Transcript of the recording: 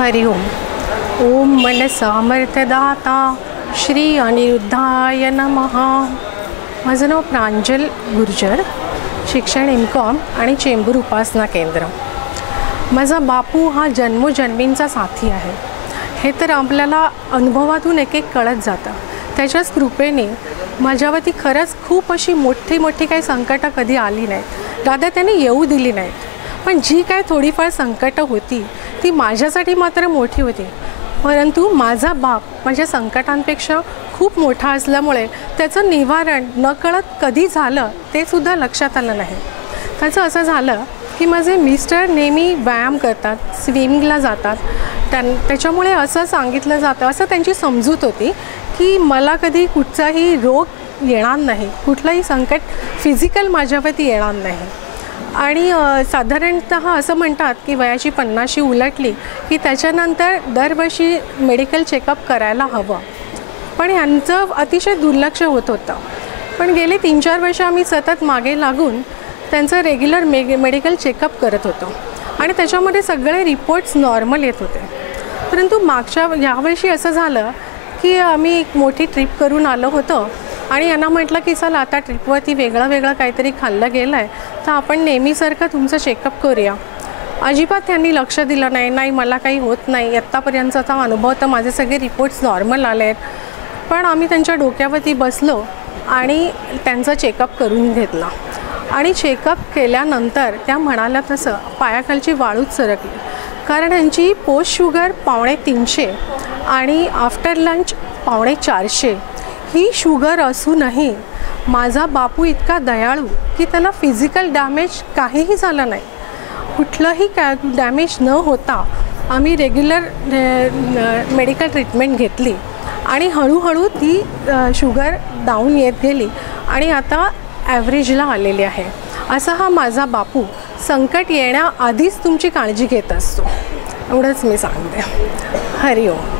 हरि ओम. ओम मन सामर्थ्यदाता श्री अनिरुद्धाय नमः. माझं नाव प्रांजल गुर्जर, शिक्षण एम.कॉम आणि चेंबूर उपासना केंद्र. माझा बापू हा जन्मोजन्मींचा साथी आहे. हे तर आपल्याला अनुभवातून एक एक कळत जातं. त्याच्याच कृपेने माझ्यावरती खरंच खूप अशी मोठी काही संकटं कधी आली नाहीत. दादा त्यांनी येऊ दिली नाहीत. पण जी काय थोडीफार संकटं होती ती माझ्यासाठी मात्र मोठी होती. परंतु माझा बाप माझ्या संकटांपेक्षा खूप मोठा असल्यामुळे त्याचं निवारण नकळत कधी झालं ते सुद्धा लक्षात आलं नाही. त्याचं असं झालं की माझे मिस्टर नेहमी व्यायाम करतात, स्विमिंगला जातात. त्याच्यामुळे असं सांगितलं जातं, असं त्यांची समजूत होती की मला कधी कुठचाही रोग येणार नाही, कुठलंही संकट फिजिकल माझ्यावरती येणार नाही. आणि साधारणतः असं म्हणतात की वयाची 50शी उलटली की त्याच्यानंतर दरवर्षी मेडिकल चेकअप करायला हवं. पण यांचं अतिशय दुर्लक्ष होत होतं. पण गेले 3-4 वर्ष आम्ही सतत मागे लागून त्यांचं रेग्युलर मेडिकल चेकअप करत होतो आणि त्याच्यामध्ये सगळे रिपोर्ट्स नॉर्मल येत होते. परंतु यावर्षी असं झालं की आम्ही एक मोठी ट्रिप करून आलो होतो आणि यांना म्हटलं की चला आता ट्रिपवरती वेगळं काहीतरी खाल्लं गेलं आहे तर आपण नेहमीसारखं तुमचं चेकअप करूया. अजिबात त्यांनी लक्ष दिलं नाही. मला काही होत नाही, आत्तापर्यंतचा अनुभव तर माझे सगळे रिपोर्ट्स नॉर्मल आले आहेत. पण आम्ही त्यांच्या डोक्यावरती बसलो आणि त्यांचं चेकअप करून घेतला. आणि चेकअप केल्यानंतर त्या म्हणाल्या तसं पायाखालची वाळूच सरकली. कारण त्यांची पोस्ट शुगर 350 आणि आफ्टर लंच 450. ही शुगर असूनही माझा बापू इतका दयाळू की त्याला फिजिकल डॅमेज काहीही झालं नाही. कुठलंही डॅमेज न होता आम्ही रेग्युलर मेडिकल ट्रीटमेंट घेतली आणि हळूहळू ती शुगर डाऊन येत गेली आणि आता ॲव्हरेजला आलेली आहे. असा हा माझा बापू संकट येण्याआधीच तुमची काळजी घेत असतो. एवढंच मी सांगते. हरि ओम.